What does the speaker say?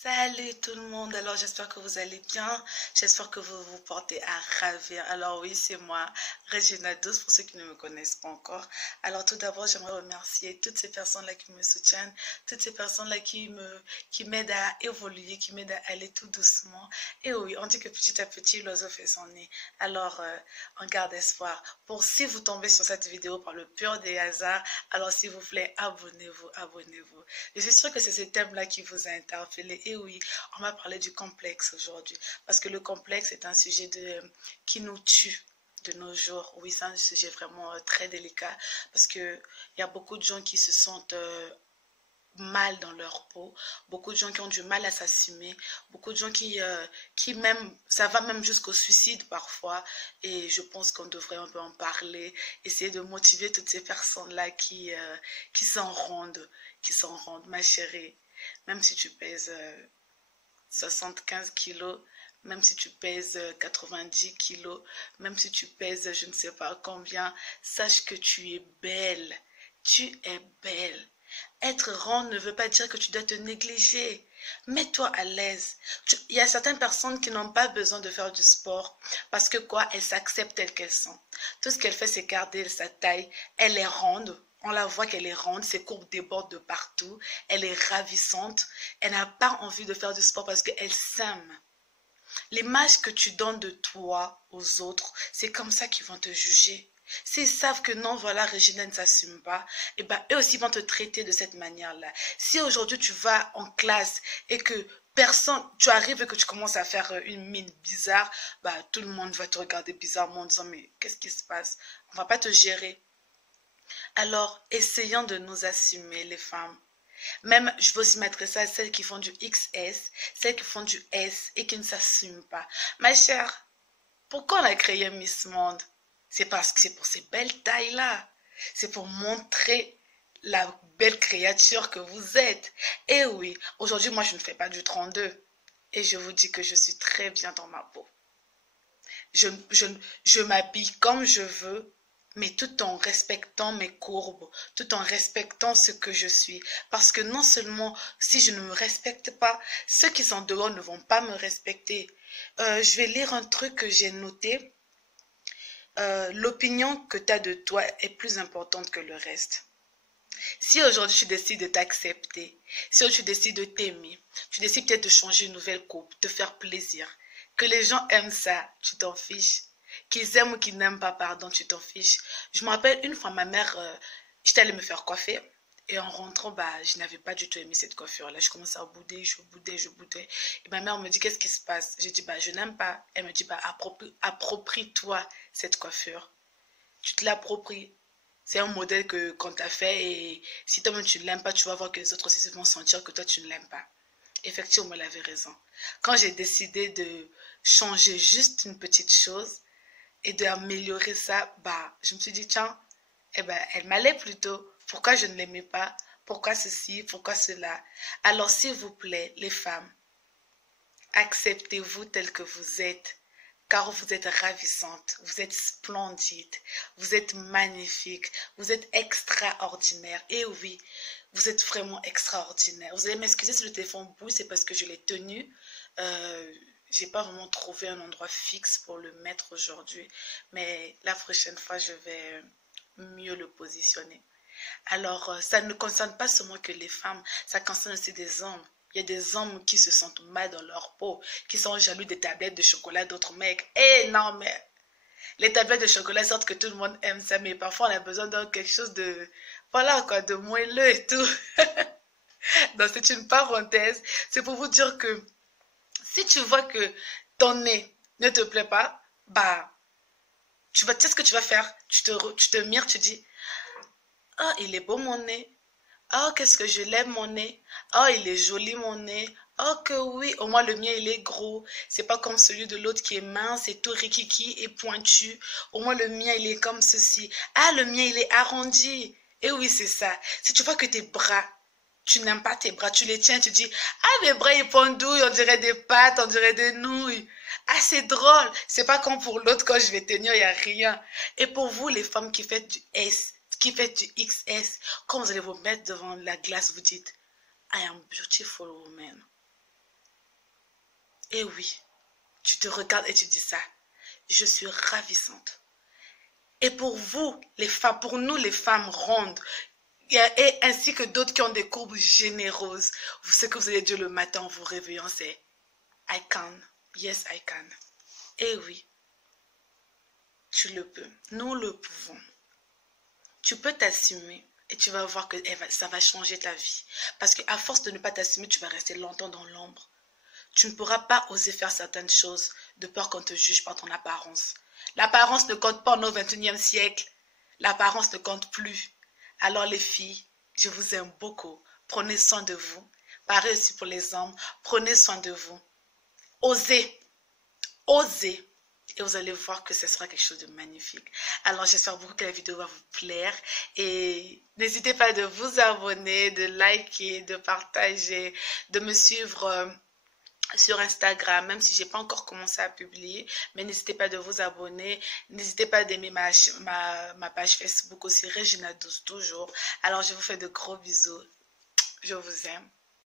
Salut tout le monde, alors j'espère que vous allez bien, j'espère que vous vous portez à ravir. Alors oui, c'est moi, Regina Douce, pour ceux qui ne me connaissent pas encore. Alors tout d'abord, j'aimerais remercier toutes ces personnes-là qui me soutiennent, toutes ces personnes-là qui m'aident à évoluer, qui m'aident à aller tout doucement. Et oui, on dit que petit à petit, l'oiseau fait son nid. Alors, on garde espoir. Pour si vous tombez sur cette vidéo par le pur des hasards, alors s'il vous plaît, abonnez-vous, abonnez-vous. Je suis sûre que c'est ce thème-là qui vous a interpellé. Et oui, on va parler du complexe aujourd'hui. Parce que le complexe est un sujet qui nous tue de nos jours. Oui, c'est un sujet vraiment très délicat. Parce qu'il y a beaucoup de gens qui se sentent mal dans leur peau, beaucoup de gens qui ont du mal à s'assumer, beaucoup de gens qui même, ça va même jusqu'au suicide parfois, et je pense qu'on devrait un peu en parler, essayer de motiver toutes ces personnes-là qui s'en rendent, ma chérie, même si tu pèses 75 kilos, même si tu pèses 90 kilos, même si tu pèses je ne sais pas combien, sache que tu es belle, tu es belle. Être ronde ne veut pas dire que tu dois te négliger. Mets-toi à l'aise. Il y a certaines personnes qui n'ont pas besoin de faire du sport parce que quoi, elles s'acceptent telles qu'elles sont. Tout ce qu'elle fait, c'est garder sa taille. Elle est ronde. On la voit qu'elle est ronde, ses courbes débordent de partout. Elle est ravissante. Elle n'a pas envie de faire du sport parce qu'elle s'aime. L'image que tu donnes de toi aux autres, c'est comme ça qu'ils vont te juger. S'ils savent que non, voilà, Regina ne s'assume pas, et ben eux aussi vont te traiter de cette manière-là. Si aujourd'hui tu vas en classe et que personne, tu arrives et que tu commences à faire une mine bizarre, bah tout le monde va te regarder bizarrement en disant mais qu'est-ce qui se passe? On va pas te gérer. Alors, essayons de nous assumer, les femmes. Même, je veux aussi mettre ça à celles qui font du XS, celles qui font du S et qui ne s'assument pas. Ma chère, pourquoi on a créé Miss Monde? C'est parce que c'est pour ces belles tailles-là. C'est pour montrer la belle créature que vous êtes. Et oui, aujourd'hui, moi, je ne fais pas du 32. Et je vous dis que je suis très bien dans ma peau. Je, je, je m'habille comme je veux, mais tout en respectant mes courbes, tout en respectant ce que je suis. Parce que non seulement si je ne me respecte pas, ceux qui sont dehors ne vont pas me respecter. Je vais lire un truc que j'ai noté. L'opinion que tu as de toi est plus importante que le reste. Si aujourd'hui tu décides de t'accepter, si tu décides de t'aimer, tu décides peut-être de changer une nouvelle coupe, de faire plaisir, que les gens aiment ça, tu t'en fiches. Qu'ils aiment ou qu'ils n'aiment pas, pardon, tu t'en fiches. Je me rappelle une fois, ma mère, j'étais allée me faire coiffer. Et en rentrant, bah, je n'avais pas du tout aimé cette coiffure-là. Je commençais à bouder, je boudais, je boudais. Et ma mère me dit, qu'est-ce qui se passe? J'ai dit, bah, je n'aime pas. Elle me dit, bah, approprie-toi cette coiffure. Tu te l'appropries. C'est un modèle que qu'on t'a fait et si toi-même tu ne l'aimes pas, tu vas voir que les autres aussi vont sentir que toi tu ne l'aimes pas. Effectivement, elle avait raison. Quand j'ai décidé de changer juste une petite chose et d'améliorer ça, bah, je me suis dit, tiens, eh ben, elle m'allait plutôt. Pourquoi je ne l'aimais pas? Pourquoi ceci? Pourquoi cela? Alors, s'il vous plaît, les femmes, acceptez-vous tel que vous êtes, car vous êtes ravissante, vous êtes splendide, vous êtes magnifique, vous êtes extraordinaire. Et oui, vous êtes vraiment extraordinaire. Vous allez m'excuser si le téléphone bouge, c'est parce que je l'ai tenu. J'ai pas vraiment trouvé un endroit fixe pour le mettre aujourd'hui, mais la prochaine fois, je vais mieux le positionner. Alors, ça ne concerne pas seulement que les femmes, ça concerne aussi des hommes. Il y a des hommes qui se sentent mal dans leur peau, qui sont jaloux des tablettes de chocolat d'autres mecs. Eh non, mais les tablettes de chocolat, sortent que tout le monde aime ça, mais parfois on a besoin de quelque chose de, voilà quoi, de moelleux et tout. Donc c'est une parenthèse. C'est pour vous dire que si tu vois que ton nez ne te plaît pas, bah, tu sais ce que tu vas faire. Tu te mires, tu dis, ah, il est beau mon nez. Oh, qu'est-ce que je l'aime mon nez. Oh, il est joli mon nez. Oh, que oui, au moins le mien il est gros. C'est pas comme celui de l'autre qui est mince et tout rikiki et pointu. Au moins le mien il est comme ceci. Ah, le mien il est arrondi. Et oui, c'est ça. Si tu vois que tes bras, tu n'aimes pas tes bras, tu les tiens, tu dis, ah, mes bras ils pendouillent, on dirait des pattes, on dirait des nouilles. Ah, c'est drôle. C'est pas comme pour l'autre, quand je vais tenir, il n'y a rien. Et pour vous, les femmes qui faites du S, qui faites du XS, quand vous allez vous mettre devant la glace, vous dites, I am beautiful woman. Et oui, tu te regardes et tu dis ça. Je suis ravissante. Et pour vous, les femmes, pour nous les femmes rondes, et ainsi que d'autres qui ont des courbes généreuses, ce que vous allez dire le matin en vous réveillant, c'est I can. Yes, I can. Et oui, tu le peux. Nous le pouvons. Tu peux t'assumer et tu vas voir que ça va changer ta vie. Parce qu'à force de ne pas t'assumer, tu vas rester longtemps dans l'ombre. Tu ne pourras pas oser faire certaines choses de peur qu'on te juge par ton apparence. L'apparence ne compte pas au XXIe siècle. L'apparence ne compte plus. Alors les filles, je vous aime beaucoup. Prenez soin de vous. Pareil aussi pour les hommes. Prenez soin de vous. Osez. Osez. Et vous allez voir que ce sera quelque chose de magnifique. Alors j'espère beaucoup que la vidéo va vous plaire. Et n'hésitez pas de vous abonner, de liker, de partager, de me suivre sur Instagram, même si j'ai pas encore commencé à publier, mais n'hésitez pas de vous abonner, n'hésitez pas d'aimer ma page Facebook aussi, Regina 12 toujours. Alors je vous fais de gros bisous, je vous aime.